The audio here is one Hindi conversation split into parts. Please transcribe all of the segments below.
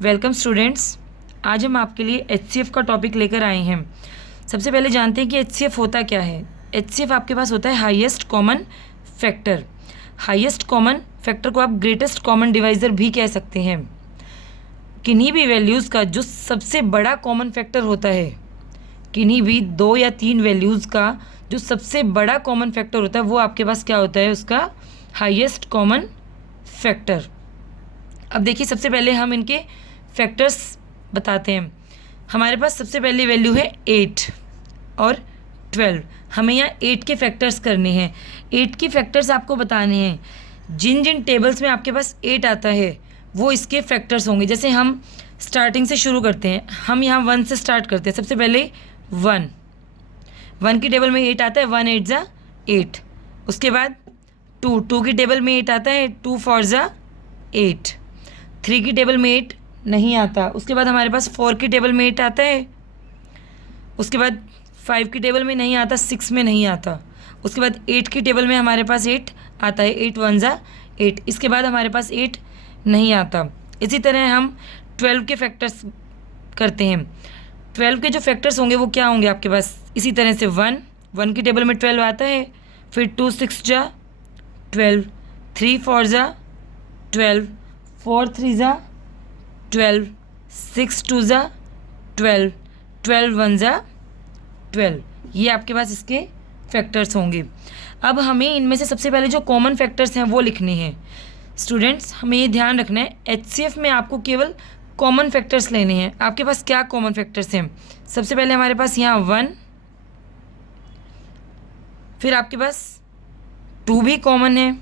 Welcome students. आज हम आपके लिए HCF का टॉपिक लेकर आए हैं। सबसे पहले जानते हैं कि HCF होता क्या है। HCF आपके पास होता है highest common factor. Highest common factor को आप ग्रेटेस्ट कॉमन डिवाइज़र भी कह सकते हैं। किन्हीं भी वैल्यूज़ का जो सबसे बड़ा कॉमन फैक्टर होता है, किन्हीं भी 2 या 3 वैल्यूज़ का जो सबसे बड़ा कॉमन फैक्टर होता है वो आपके पास क्या होता है, उसका हाईएस्ट कॉमन फैक्टर। अब देखिए, सबसे पहले हम इनके फैक्टर्स बताते हैं। हमारे पास सबसे पहली वैल्यू है 8 और 12। हमें यहाँ 8 के फैक्टर्स करने हैं। 8 के फैक्टर्स आपको बताने हैं। जिन जिन टेबल्स में आपके पास 8 आता है वो इसके फैक्टर्स होंगे। जैसे हम स्टार्टिंग से शुरू करते हैं, हम यहाँ 1 से स्टार्ट करते हैं। सबसे पहले 1 की टेबल में 8 आता है, 1 8 ज़ा 8। उसके बाद 2 की टेबल में 8 आता है, 2 4 ज़ा 8। 3 की टेबल में 8 नहीं आता। उसके बाद हमारे पास 4 की टेबल में 8 आता है। उसके बाद 5 की टेबल में नहीं आता, 6 में नहीं आता। उसके बाद 8 की टेबल में हमारे पास 8 आता है, 8 1 ज़ा 8। इसके बाद हमारे पास 8 नहीं आता। इसी तरह हम 12 के फैक्टर्स करते हैं। 12 के जो फैक्टर्स होंगे वो क्या होंगे आपके पास, इसी तरह से 1 की टेबल में 12 आता है, फिर 2 6 ज़ा 12, 3 4 ज़ा 12, 4 3 ज़ा 12, 6 2 ज़ा 12, 12 1 ज़ा 12। ये आपके पास इसके फैक्टर्स होंगे। अब हमें इनमें से सबसे पहले जो कॉमन फैक्टर्स हैं वो लिखने हैं। स्टूडेंट्स, हमें ये ध्यान रखना है, HCF में आपको केवल कॉमन फैक्टर्स लेने हैं। आपके पास क्या कॉमन फैक्टर्स हैं? सबसे पहले हमारे पास यहाँ 1, फिर आपके पास 2 भी कॉमन है,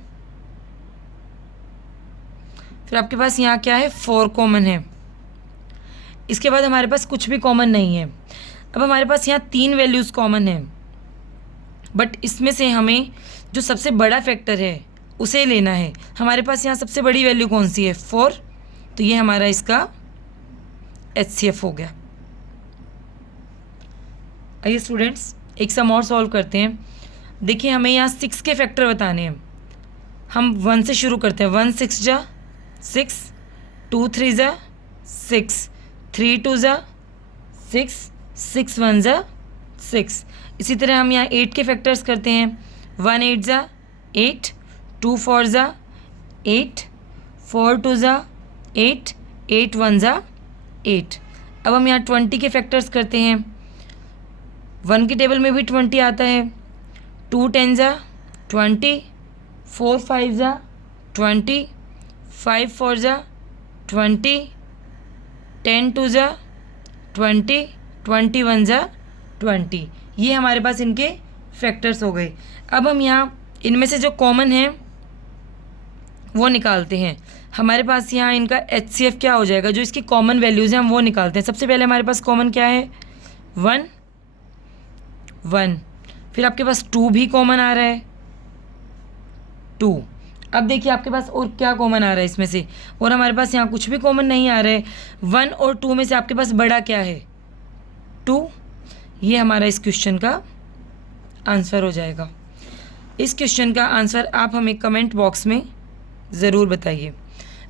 फिर आपके पास यहाँ क्या है, 4 कॉमन है। इसके बाद हमारे पास कुछ भी कॉमन नहीं है। अब हमारे पास यहाँ 3 वैल्यूज़ कॉमन है, बट इसमें से हमें जो सबसे बड़ा फैक्टर है उसे लेना है। हमारे पास यहाँ सबसे बड़ी वैल्यू कौन सी है, 4। तो ये हमारा इसका HCF हो गया। आइए स्टूडेंट्स, एक सम और सॉल्व करते हैं। देखिए, हमें यहाँ 6 के फैक्टर बताने हैं। हम 1 से शुरू करते हैं। 1 6 ज़ा 6, 2 3 ज़ा 6, 3 2 ज़ा 6, 6 1 ज़ा 6। इसी तरह हम यहाँ 8 के फैक्टर्स करते हैं। 1 8 ज़ा 8, 2 4 ज़ा 8, 4 2 ज़ा 8, 8 1 ज़ा 8। अब हम यहाँ 20 के फैक्टर्स करते हैं। 1 की टेबल में भी 20 आता है, 2 10 ज़ा 20, 4 5 ज़ा 20, 5 4 ज़ा 20, 10 2 ज़ा 20, 21 ज़ा 20। ये हमारे पास इनके फैक्टर्स हो गए। अब हम यहाँ इनमें से जो कॉमन है वो निकालते हैं। हमारे पास यहाँ इनका HCF क्या हो जाएगा, जो इसकी कॉमन वैल्यूज़ हैं हम वो निकालते हैं। सबसे पहले हमारे पास कॉमन क्या है, 1 1। फिर आपके पास 2 भी कॉमन आ रहा है, 2। अब देखिए आपके पास और क्या कॉमन आ रहा है इसमें से, और हमारे पास यहाँ कुछ भी कॉमन नहीं आ रहा है। 1 और 2 में से आपके पास बड़ा क्या है, 2। ये हमारा इस क्वेश्चन का आंसर हो जाएगा। इस क्वेश्चन का आंसर आप हमें कमेंट बॉक्स में ज़रूर बताइए।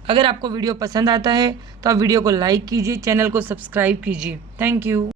अगर आपको वीडियो पसंद आता है तो आप वीडियो को लाइक कीजिए, चैनल को सब्सक्राइब कीजिए। Thank you.